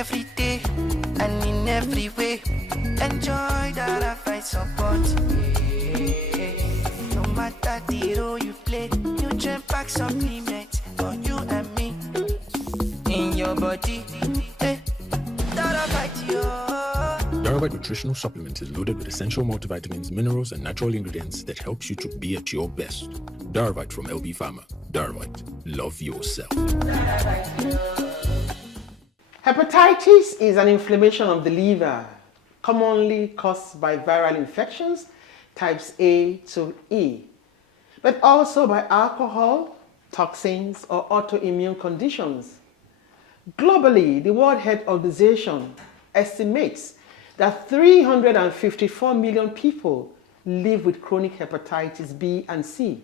every day and in every way. Enjoy that I find support. No matter the role you play, nutrient pack supplement for you and me. In your body, that I fight you. Darvite nutritional supplement is loaded with essential multivitamins, minerals, and natural ingredients that helps you to be at your best. Darvite from LB Pharma. Darvite, love yourself. Hepatitis is an inflammation of the liver, commonly caused by viral infections, types A to E, but also by alcohol, toxins, or autoimmune conditions. Globally, the World Health Organization estimates that 354 million people live with chronic hepatitis B and C.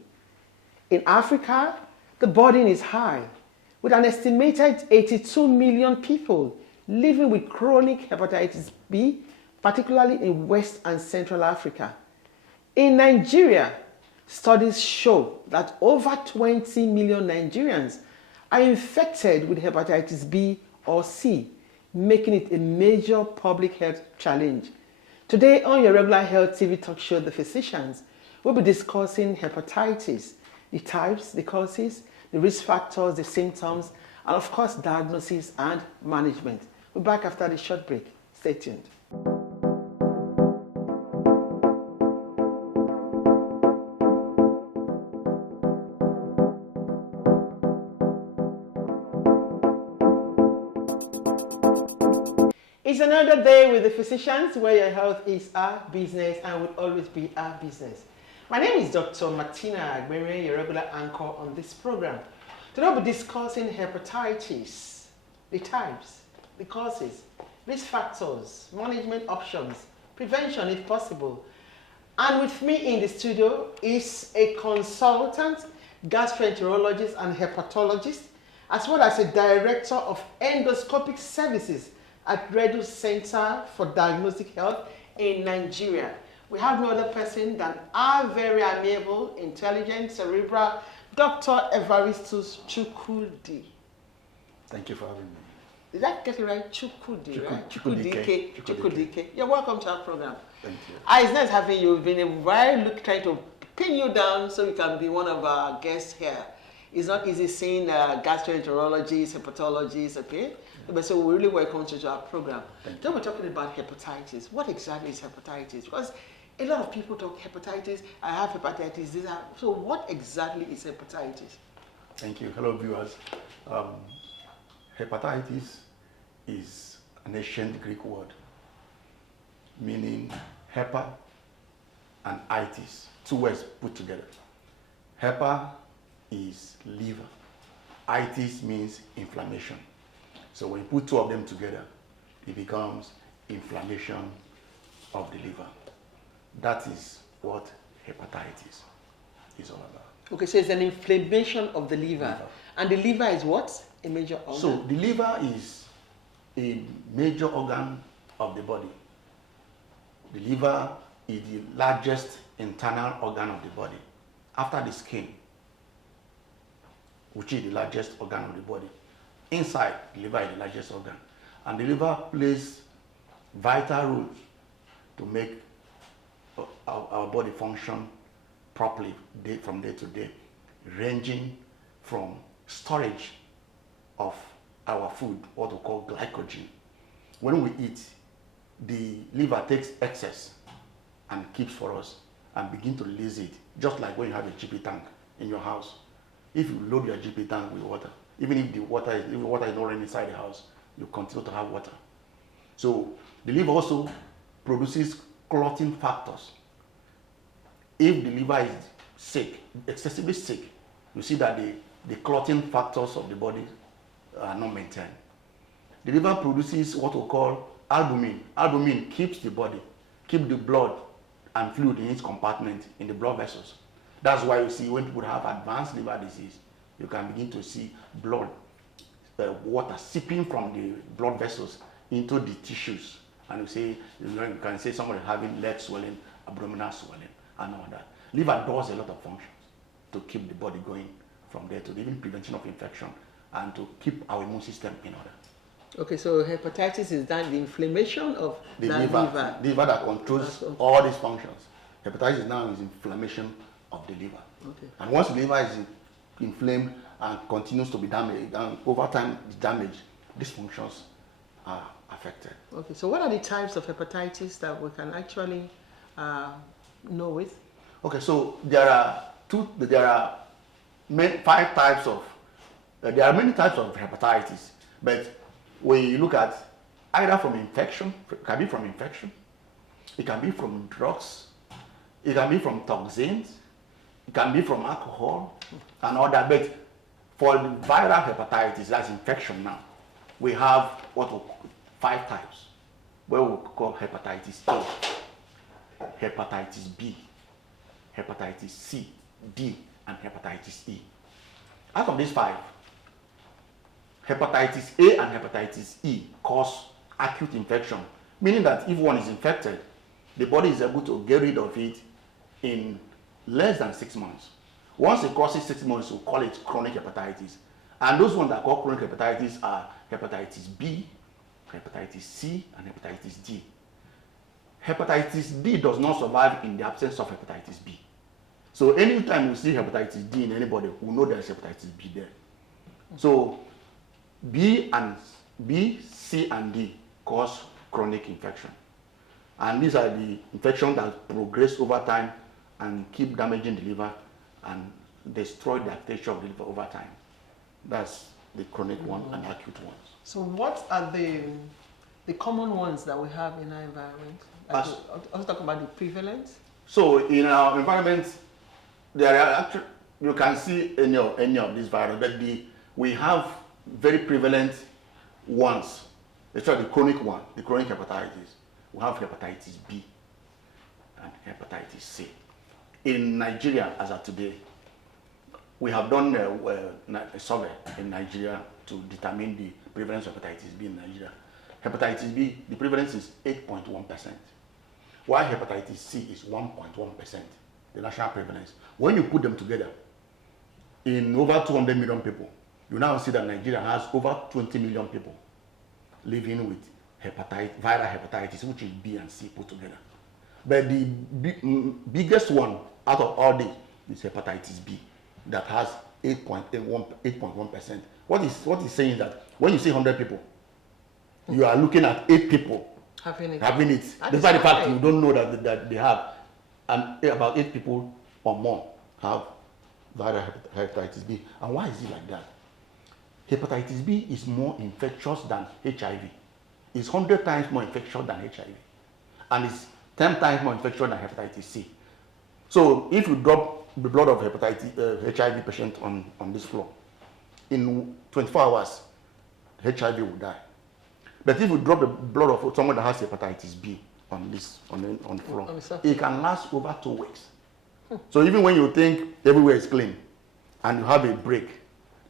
In Africa, the burden is high, with an estimated 82 million people living with chronic hepatitis B, particularly in West and Central Africa. In Nigeria, studies show that over 20 million Nigerians are infected with hepatitis B or C, making it a major public health challenge. Today on your regular health TV talk show, The Physicians, we'll be discussing hepatitis, the types, the causes, the risk factors, the symptoms, and of course, diagnosis and management. We're back after the short break. Stay tuned. It's another day with The Physicians, where your health is our business and will always be our business. My name is Dr. Martina Agbere, your regular anchor on this program. Today we'll be discussing hepatitis, the types, the causes, risk factors, management options, prevention if possible. And with me in the studio is a consultant, gastroenterologist and hepatologist, as well as a director of endoscopic services at REDUS Center for Diagnostic Health in Nigeria. We have no other person than our very amiable, intelligent, cerebral Dr. EVARISTUS CHUKWUDIKE. Thank you for having me. Did I get it right? CHUKWUDIKE, right? CHUKWUDIKE. You're welcome to our program. Thank you. It's nice having you. You've been a while trying to pin you down so you can be one of our guests here. It's not easy seeing gastroenterologists, hepatologists, okay? But so we really welcome you to our program. Then we're talking about hepatitis. What exactly is hepatitis? Because a lot of people talk hepatitis, I have hepatitis, so what exactly is hepatitis? Thank you. Hello, viewers. Hepatitis is an ancient Greek word meaning hepa and itis, two words put together. Hepa is liver. Itis means inflammation. So when you put two of them together, it becomes inflammation of the liver. That is what hepatitis is all about. Okay, so it's an inflammation of the liver. And the liver is what? A major organ? So the liver is a major organ of the body. The liver is the largest internal organ of the body, after the skin, which is the largest organ of the body. Inside, the liver is the largest organ. And the liver plays vital roles to make our body function properly from day to day, ranging from storage of our food, what we call glycogen. When we eat, the liver takes excess and keeps for us and begin to release it, just like when you have a GP tank in your house. If you load your GP tank with water, even if the water is not running inside the house, you continue to have water. So the liver also produces clotting factors. If the liver is sick, excessively sick, you see that the clotting factors of the body are not maintained. The liver produces what we call albumin. Albumin keeps the body, keep the blood and fluid in its compartment in the blood vessels. That's why you see when people have advanced liver disease, you can begin to see blood, water seeping from the blood vessels into the tissues. And you can say somebody having leg swelling, abdominal swelling, and all that. Liver does a lot of functions to keep the body going from there to even prevention of infection and to keep our immune system in order. Okay, so hepatitis is that the inflammation of The that liver. The liver that controls all these functions. Hepatitis now is inflammation of the liver. Okay. And once the liver is inflamed and continues to be damaged, and over time it's damaged, these functions are affected. Okay, so what are the types of hepatitis that we can actually know with? Okay, so there are many types of hepatitis, but when you look at either from infection, it can be from infection, it can be from drugs, it can be from toxins, it can be from alcohol and all that. But for the viral hepatitis, that's infection now, we have what we call 5 types, where we call hepatitis A, hepatitis B, hepatitis C, D, and hepatitis E. Out of these 5, hepatitis A and hepatitis E cause acute infection, meaning that if one is infected, the body is able to get rid of it in less than 6 months. Once it crosses 6 months, we call it chronic hepatitis. And those ones that call chronic hepatitis are hepatitis B, hepatitis C, and hepatitis D. Hepatitis D does not survive in the absence of hepatitis B. So anytime we see hepatitis D in anybody, we know there's hepatitis B there. So B, C, and D cause chronic infection. And these are the infections that progress over time and keep damaging the liver and destroy the architecture of the liver over time. That's the chronic one and acute ones. So what are the common ones that we have in our environment? I was talking about the prevalence. So in our environment, there are actually, you can see any of these viruses, but we have very prevalent ones, especially the chronic one, the chronic hepatitis. We have hepatitis B and hepatitis C. In Nigeria, as of today, we have done a survey in Nigeria to determine the prevalence of hepatitis B in Nigeria. Hepatitis B, the prevalence is 8.1%, while hepatitis C is 1.1%, the national prevalence. When you put them together, in over 200 million people, you now see that Nigeria has over 20 million people living with viral hepatitis, which is B and C put together. But the biggest one out of all these is hepatitis B, that has 8.1%. What is saying is that when you see 100 people, you are looking at 8 people having it. Despite the fact you don't know that they have, and about 8 people or more have viral hepatitis B. And why is it like that? Hepatitis B is more infectious than HIV. It's 100 times more infectious than HIV. And it's 10 times more infectious than hepatitis C. So if you drop the blood of HIV patient on this floor, in 24 hours, HIV will die. But if you drop the blood of someone that has hepatitis B on the floor, it can last over 2 weeks. So even when you think everywhere is clean and you have a break,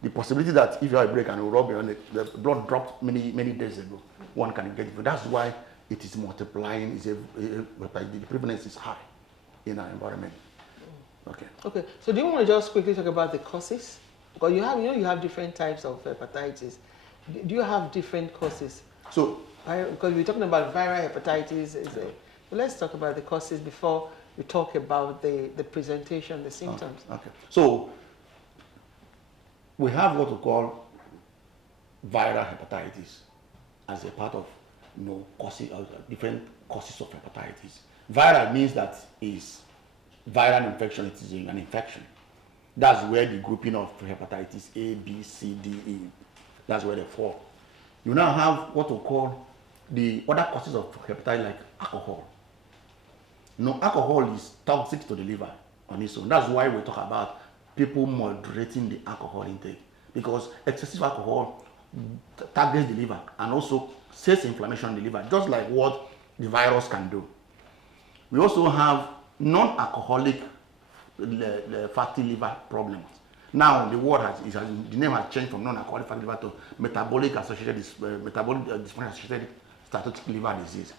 the possibility that if you have a break and you rub it on the blood dropped many days ago, one can get it. That's why it is multiplying. The prevalence is high in our environment. Okay. So do you want to just quickly talk about the causes? Because you have different types of hepatitis. Do you have different causes? So because we're talking about viral hepatitis, so let's talk about the causes before we talk about the presentation, the symptoms. Okay. So we have what we call viral hepatitis as a part of different causes of hepatitis. Viral means that is viral infection. It is an infection. That's where the grouping of hepatitis A, B, C, D, E, that's where they fall. You now have what we call the other causes of hepatitis, like alcohol. Alcohol is toxic to the liver on its own. That's why we talk about people moderating the alcohol intake, because excessive alcohol targets the liver and also sets inflammation in the liver, just like what the virus can do. We also have non-alcoholic fatty liver problems. Now the word the name has changed from non-alcoholic fatty liver to metabolic dysfunction associated steatotic liver disease.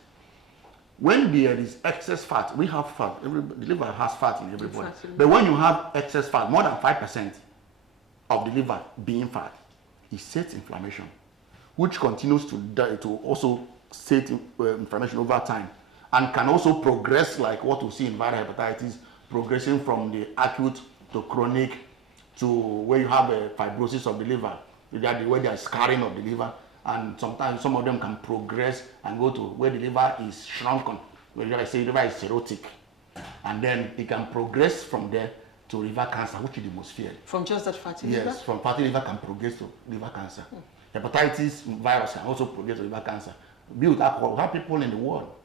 When there is excess fat, we have fat. The liver has fat in everybody. But when you have excess fat, more than 5% of the liver being fat, it sets inflammation. which continues to also state inflammation over time, and can also progress like what we see in viral hepatitis, progressing from the acute to chronic to where you have a fibrosis of the liver, where there is scarring of the liver, and sometimes some of them can progress and go to where the liver is shrunken, where I say the liver is cirrhotic, and then it can progress from there to liver cancer, which is the most feared. From just that fatty liver? Yes, from fatty liver can progress to liver cancer. Hepatitis virus can also progress to liver cancer. Be with alcohol. We have people in the world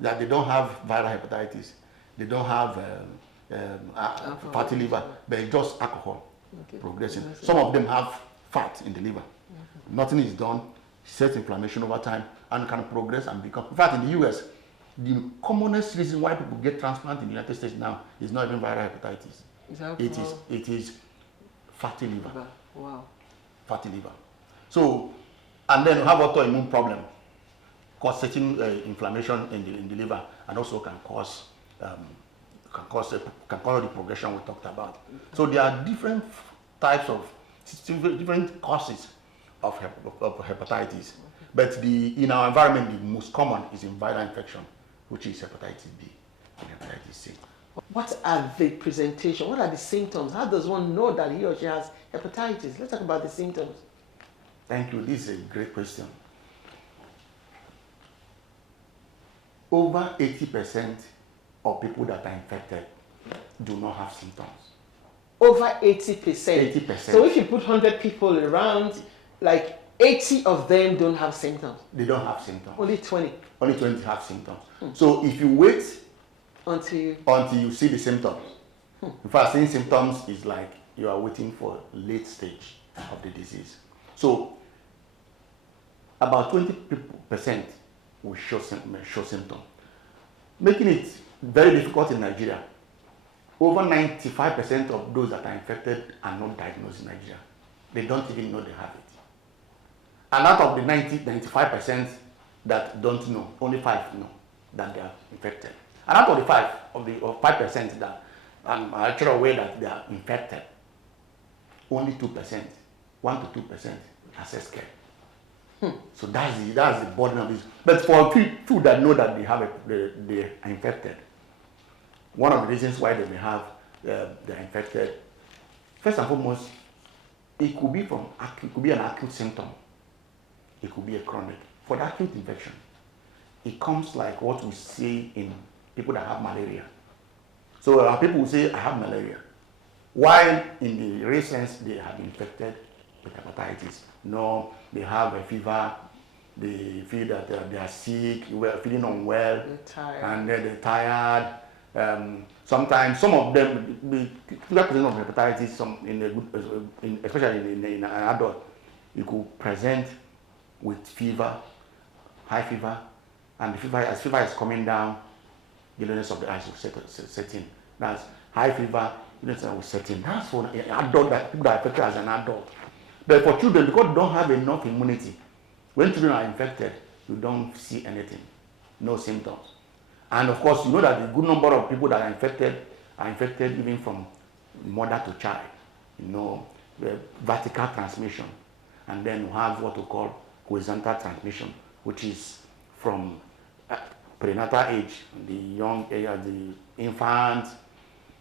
that they don't have viral hepatitis, they don't have fatty liver, but it's just alcohol progressing. Some of them have fat in the liver. Nothing is done, sets inflammation over time, and can progress and become. In fact, in the US, the commonest reason why people get transplant in the United States now is not even viral hepatitis. It is fatty liver. Wow. Fatty liver. So, and then you have autoimmune problem, cause certain inflammation in the liver, and also can cause the progression we talked about. So there are different types of different causes of hepatitis, but in our environment the most common is in viral infection, which is hepatitis B and hepatitis C. What are the presentation? What are the symptoms? How does one know that he or she has hepatitis? Let's talk about the symptoms. Thank you. This is a great question. Over 80% of people that are infected do not have symptoms. Over 80%. 80%. So if you put 100 people around, like 80 of them don't have symptoms. They don't have symptoms. Only 20. Only 20 have symptoms. So if you wait until you see the symptoms, in fact, seeing symptoms is like you are waiting for late stage of the disease. So about 20% will show symptoms, making it very difficult in Nigeria. Over 95% of those that are infected are not diagnosed in Nigeria. They don't even know they have it. And out of the 95% that don't know, only 5 know that they are infected. And out of the 5% that I'm actually aware that they are infected, only 2%, 1 to 2% access care. So that's the burden of this. But for people that know that they are infected, one of the reasons why they may have they're infected, first and foremost, it could be an acute symptom. It could be a chronic. For the acute infection, it comes like what we see in people that have malaria. So people will say, I have malaria, while in the real sense they have been infected with hepatitis. No, they have a fever, they feel that they are sick, feeling unwell, and they're tired. Sometimes some of them, the present of hepatitis, especially in an adult, you could present with fever, high fever, and as fever is coming down, yellowness of the eyes will set in. That's high fever, yellowness will set in. That's for an adult, that people that are affected as an adult. But for children, because they don't have enough immunity, when children are infected, you don't see anything, no symptoms. And of course, you know that a good number of people that are infected even from mother to child, vertical transmission. And then you have what we call horizontal transmission, which is from prenatal age, the young age, the infants,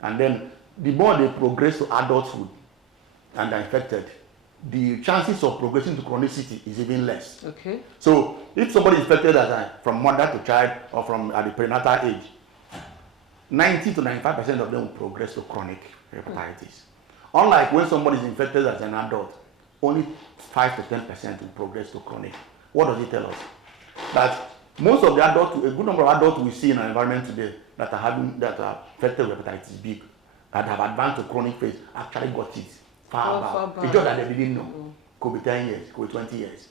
and then the more they progress to adulthood and are infected, the chances of progressing to chronicity is even less. Okay. So if somebody is infected from mother to child or from at the prenatal age, 90 to 95% of them will progress to chronic hepatitis. Unlike when somebody is infected as an adult, only 5 to 10% will progress to chronic. What does it tell us? That most of the adults, a good number of adults we see in our environment today that are infected with hepatitis B, that have advanced to chronic phase, actually got it far back. It's just that they didn't know. Could be 10 years, could be 20 years.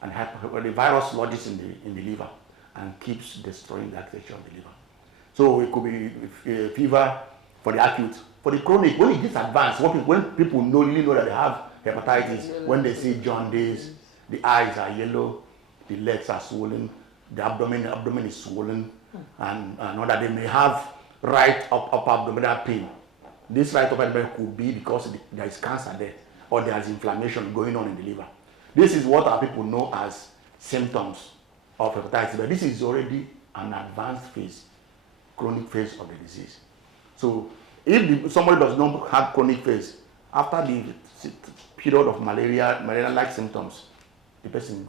And the virus lodges in the liver and keeps destroying the architecture of the liver. So it could be fever for the acute. For the chronic, when it gets advanced, when people really know that they have hepatitis, when they see jaundice, the eyes are yellow, the legs are swollen, the abdomen is swollen, and that they may have right upper abdominal pain. This right upper abdominal could be because there is cancer there, or there is inflammation going on in the liver. This is what our people know as symptoms of hepatitis, but this is already an advanced phase, chronic phase of the disease. So if somebody does not have chronic phase, after the period of malaria-like symptoms, the person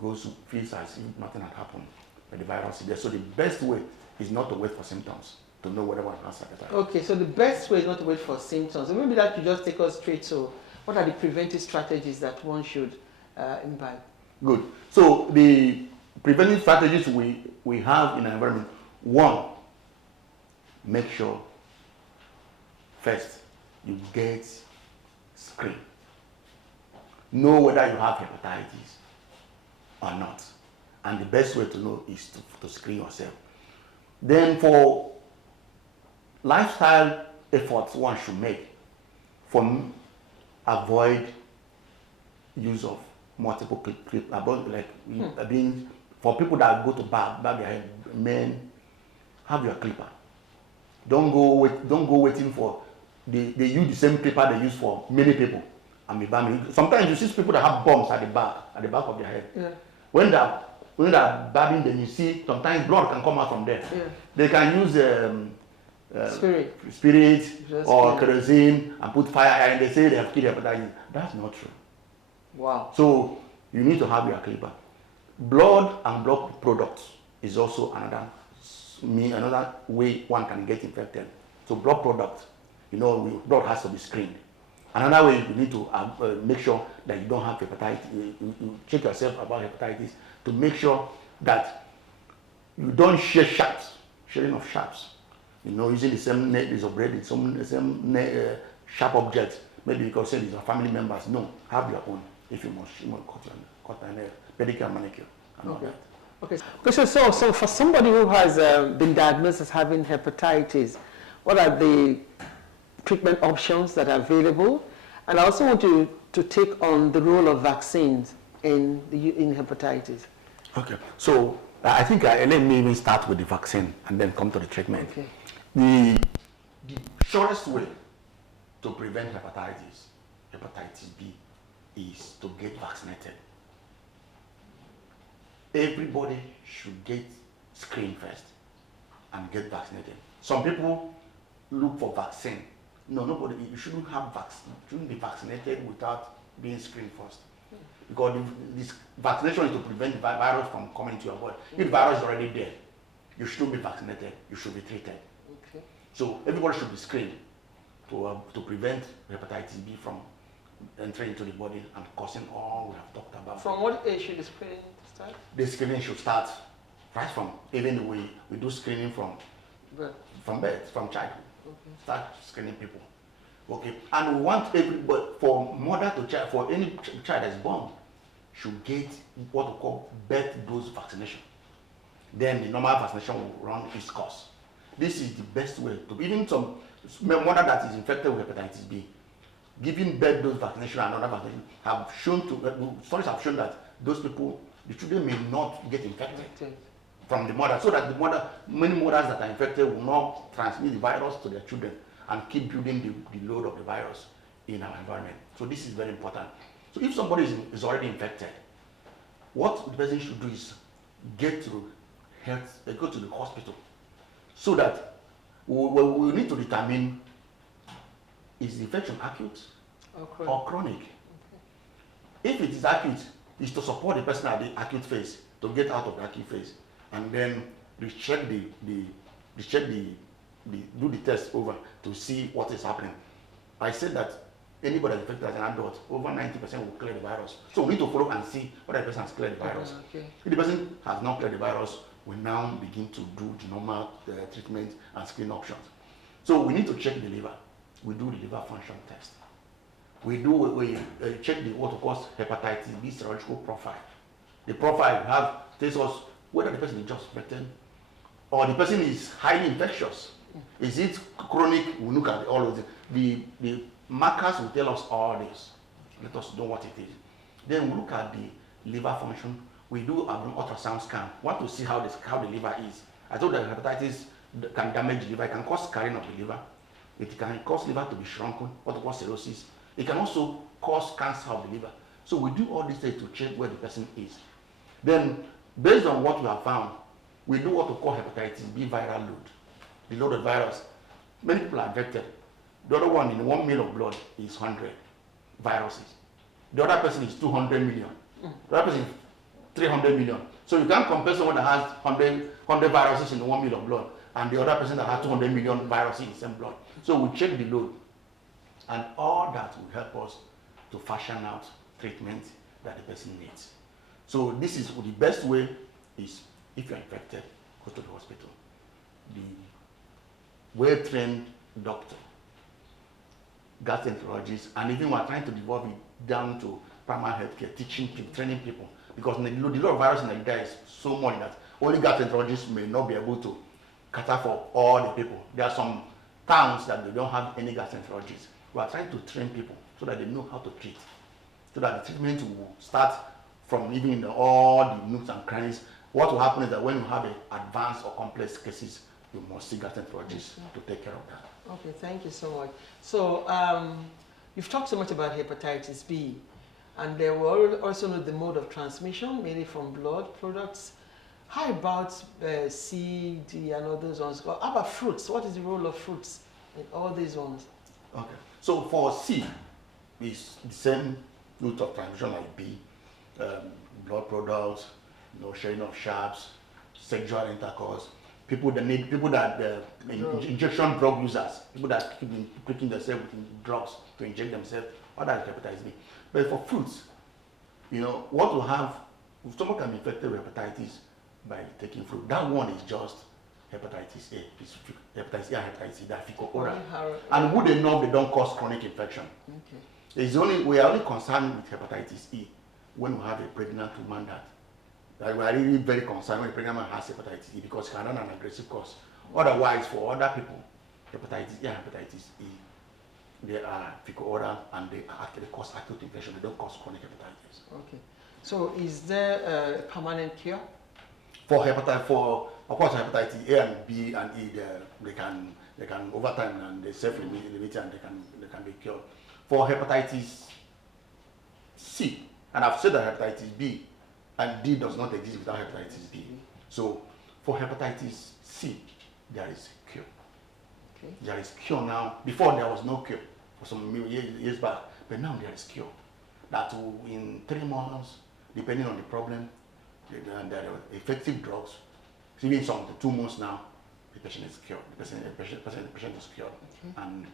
feels as if nothing had happened, but the virus is there. So the best way is not to wait for symptoms to know whether one has hepatitis. Okay, so the best way is not to wait for symptoms. So maybe that you just take us straight to what are the preventive strategies that one should imbibe? Good. So the preventive strategies we have in our environment, one, make sure first you get screened. Know whether you have hepatitis or not. And the best way to know is to screen yourself. Then for lifestyle efforts one should make, avoid use of multiple clip, being, for people that go to barb their head, men, have your clipper. Don't go waiting for, they use the same clipper they use for many people. And be barbing. Sometimes you see people that have bumps at the back of their head. Yeah. When they're barbing, then you see sometimes blood can come out from there. Yeah. They can use spirit or kerosene and put fire, and they say they have killed hepatitis. That's not true. Wow. So you need to have your clipper. Blood and blood products is also another way one can get infected. So blood products, blood has to be screened. Another way, you need to make sure that you don't have hepatitis. You check yourself about hepatitis to make sure that you don't share sharps, sharing of sharps. Using the same piece of bread, the same sharp objects. Maybe because these are family members. No, have your own. If you must cut your nail, pedicure, manicure, and all that. Okay. So for somebody who has been diagnosed as having hepatitis, what are the treatment options that are available? And I also want you to take on the role of vaccines in hepatitis. Okay, so I think let me even start with the vaccine and then come to the treatment. Okay. The surest way to prevent hepatitis B, is to get vaccinated. Everybody should get screened first and get vaccinated. Some people look for vaccine. No, nobody. You shouldn't be vaccinated without being screened first. Because this vaccination is to prevent the virus from coming to your body. If the virus is already there, you shouldn't be vaccinated. You should be treated. Okay. So everybody should be screened to prevent hepatitis B from entering into the body and causing all we have talked about. From what age should the screening start? The screening should start right from, even we do screening from birth, from childhood. Okay. Start screening people. Okay, and we want everybody, for mother to child, for any child that's born, should get what we call birth dose vaccination. Then the normal vaccination will run its course. This is the best way to, even some mother that is infected with hepatitis B, giving birth dose vaccination and other vaccination have shown studies have shown that those people, the children may not get infected from the mother, so that many mothers that are infected will not transmit the virus to their children and keep building the load of the virus in our environment. So this is very important. So if somebody is already infected, what the person should do is go to the hospital, so that we need to determine, is the infection acute or chronic? Okay. If it is acute, it's to support the person at the acute phase, to get out of the acute phase, and then do the test over to see what is happening. I said that anybody infected as an adult, over 90% will clear the virus. So we need to follow and see whether the person has cleared the virus. Okay. If the person has not cleared the virus, we now begin to do the normal treatment and screen options. So we need to check the liver. We do the liver function test. We check what we call hepatitis B serological profile. The profile tells us whether the person is just infected or the person is highly infectious. Is it chronic? We look at all of the markers will tell us all this. Let us know what it is. Then we look at the liver function. We do an ultrasound scan. We want to see how the liver is. I told that hepatitis can damage the liver. It can cause scarring of the liver. It can cause liver to be shrunken, what we call cirrhosis. It can also cause cancer of the liver. So we do all these things to check where the person is. Then, based on what we have found, we do what we call hepatitis B viral load. The load of virus. Many people are infected. The other one in 1 ml of blood is 100 viruses. The other person is 200 million. The other person is 300 million. So you can't compare someone that has 100 viruses in 1 ml of blood and the other person that has 200 million viruses in the same blood. So we check the load. And all that will help us to fashion out treatment that the person needs. So this is the best way is if you're infected, go to the hospital. The well-trained doctor, gastroenterologist, and even we're trying to develop it down to primary healthcare, teaching people, training people, because the load of virus in Nigeria is so much that only gastroenterologists may not be able to cater for all the people. There are some towns that they don't have any gastroenterologists. We are trying to train people so that they know how to treat, so that the treatment will start from even in all the nooks and crannies. What will happen is that when you have advanced or complex cases, you must see gastroenterologists to take care of that. Okay, thank you so much. So you've talked so much about hepatitis B, and there were also know the mode of transmission, mainly from blood products. How about C, D, and all those ones? How about fruits? What is the role of fruits in all these ones? Okay. So for C, it's the same route of transmission like B, blood products, sharing of sharps, sexual intercourse. People that injection drug users, people that keep pricking themselves with drugs to inject themselves, all that is hepatitis B. But for fruits, what will have, if someone can be infected with hepatitis by taking fruit, that one is just hepatitis A. It's hepatitis A and hepatitis C, that fecal oral. And would they know they don't cause chronic infection? Okay. We are only concerned with hepatitis E when we have a pregnant woman that we are really very concerned when a pregnant woman has hepatitis E because it can run an aggressive cause. Otherwise, for other people, hepatitis E and hepatitis E, they are fecal oral and they actually cause acute infection. They don't cause chronic hepatitis. Okay. So is there a permanent cure? For hepatitis, of course, hepatitis A and B and E, they can over time and they self-limit and they can be cured. For hepatitis C, and I've said that hepatitis B and D does not exist without hepatitis B. So for hepatitis C, there is a cure. Okay. There is cure now. Before there was no cure for some years back, but now there is cure. That in 3 months, depending on the problem, there are effective drugs. Even some 2 months now, the patient is cured. The patient is cured. Okay.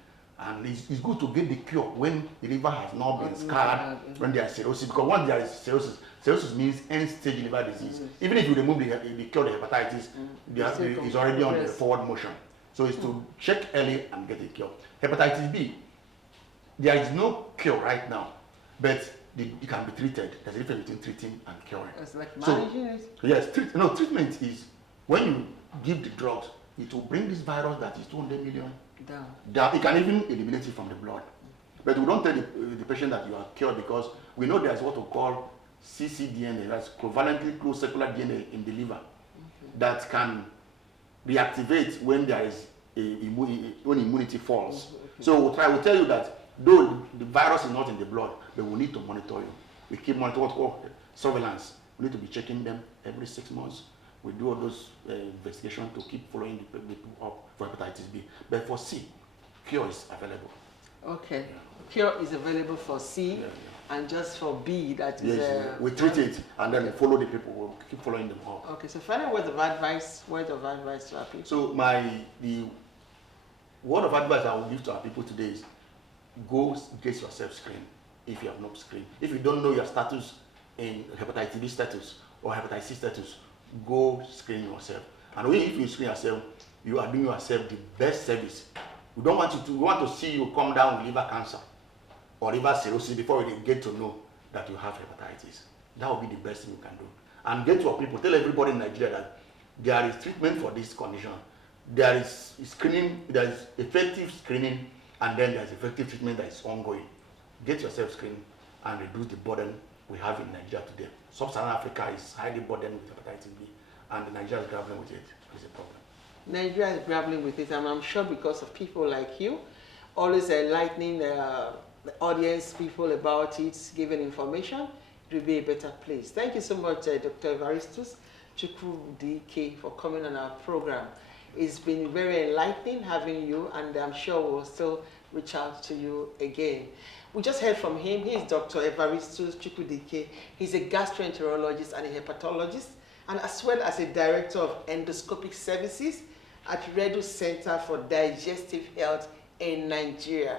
And it's good to get the cure when the liver has not been scarred, when there is cirrhosis. Because once there is cirrhosis means end-stage liver disease. Even if you remove the cure, the hepatitis, it's already on the forward motion. So it's to check early and get the cure. Hepatitis B, there is no cure right now, but it can be treated. There's a difference between treating and curing. It's like managing it? Yes, treatment is when you give the drugs, it will bring this virus that is 200 million down. It can even eliminate it from the blood. But we don't tell the patient that you are cured because we know there's what we call cccDNA, that's covalently close circular DNA in the liver, that can reactivate when there is when immunity falls. So we'll tell you that though the virus is not in the blood, but we need to monitor you. We keep monitoring what's called surveillance. We need to be checking them every 6 months. We do all those investigations to keep following the people up for hepatitis B. But for C, cure is available. Okay. Yeah. Cure is available for C, and just for B, that is... Yes, we treat it, and then we follow the people. We'll keep following them up. Okay, so final word of advice to our people. So the word of advice I will give to our people today is go get yourself screened if you have not screened. If you don't know your status in hepatitis B status or hepatitis C status, go screen yourself. And if you screen yourself, you are doing yourself the best service. We want to see you come down with liver cancer or liver cirrhosis before you get to know that you have hepatitis. That will be the best thing you can do. And get your people, tell everybody in Nigeria that there is treatment for this condition. There is screening, there is effective screening, and then there is effective treatment that is ongoing. Get yourself screened and reduce the burden we have in Nigeria today. Sub-Saharan Africa is highly burdened with hepatitis B, and Nigeria is grappling with it. It's a problem. Nigeria is grappling with it, and I'm sure because of people like you, always enlightening the audience people about it, giving information, it will be a better place. Thank you so much, Dr. EVARISTUS CHUKWUDIKE, for coming on our program. It's been very enlightening having you, and I'm sure we'll still reach out to you again. We just heard from him. He's Dr. EVARISTUS CHUKWUDIKE. He's a gastroenterologist and a hepatologist, and as well as a director of endoscopic services at REDUS Center for Digestive Health in Nigeria.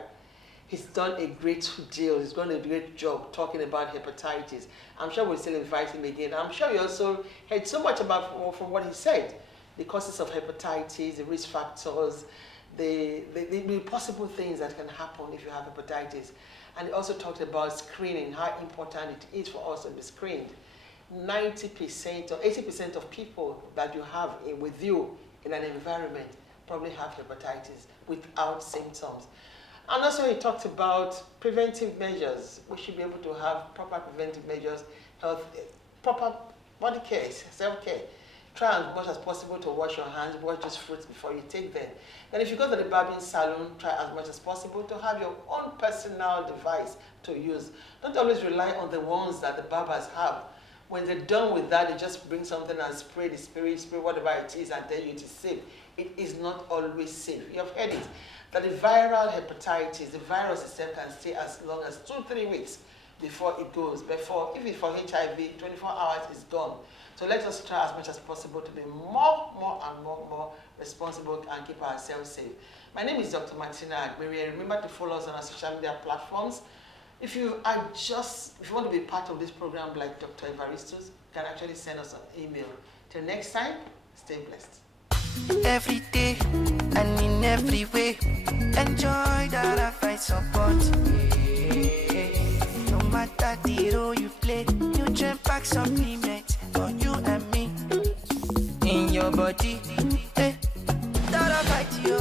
He's done a great deal. He's done a great job talking about hepatitis. I'm sure we'll still invite him again. I'm sure you also heard so much about from what he said, the causes of hepatitis, the risk factors, the possible things that can happen if you have hepatitis. And he also talked about screening, how important it is for us to be screened. 90% or 80% of people that you have with you in an environment probably have hepatitis without symptoms. And also he talked about preventive measures. We should be able to have proper preventive measures, proper body care, self-care. Try as much as possible to wash your hands, wash these fruits before you take them. Then if you go to the barbing salon, try as much as possible to have your own personal device to use. Don't always rely on the ones that the barbers have. When they're done with that, they just bring something and spray the spirit, spray whatever it is, and tell you it is safe. It is not always safe. You have heard it, that the viral hepatitis, the virus itself can stay as long as 2-3 weeks before it goes. If it's for HIV, 24 hours is gone. So let us try as much as possible to be more responsible and keep ourselves safe. My name is Dr. Martina Agberi. Remember to follow us on our social media platforms. If you want to be part of this program like Dr. EVARISTUS, you can actually send us an email. Till next time, stay blessed. Every day and in every way, enjoy that I find support. No matter the role you play, nutrient pack supplement for you and me. In your body, that I fight you.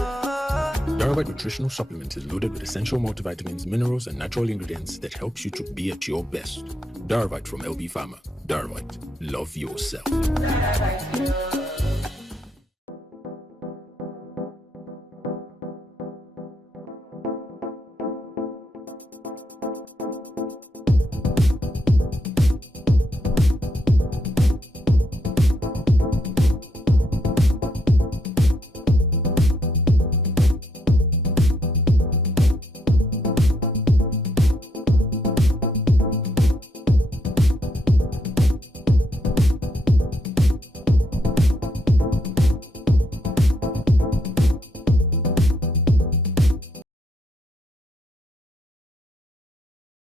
Daravite nutritional supplement is loaded with essential multivitamins, minerals, and natural ingredients that helps you to be at your best. Daravite from LB Pharma. Daravite, love yourself.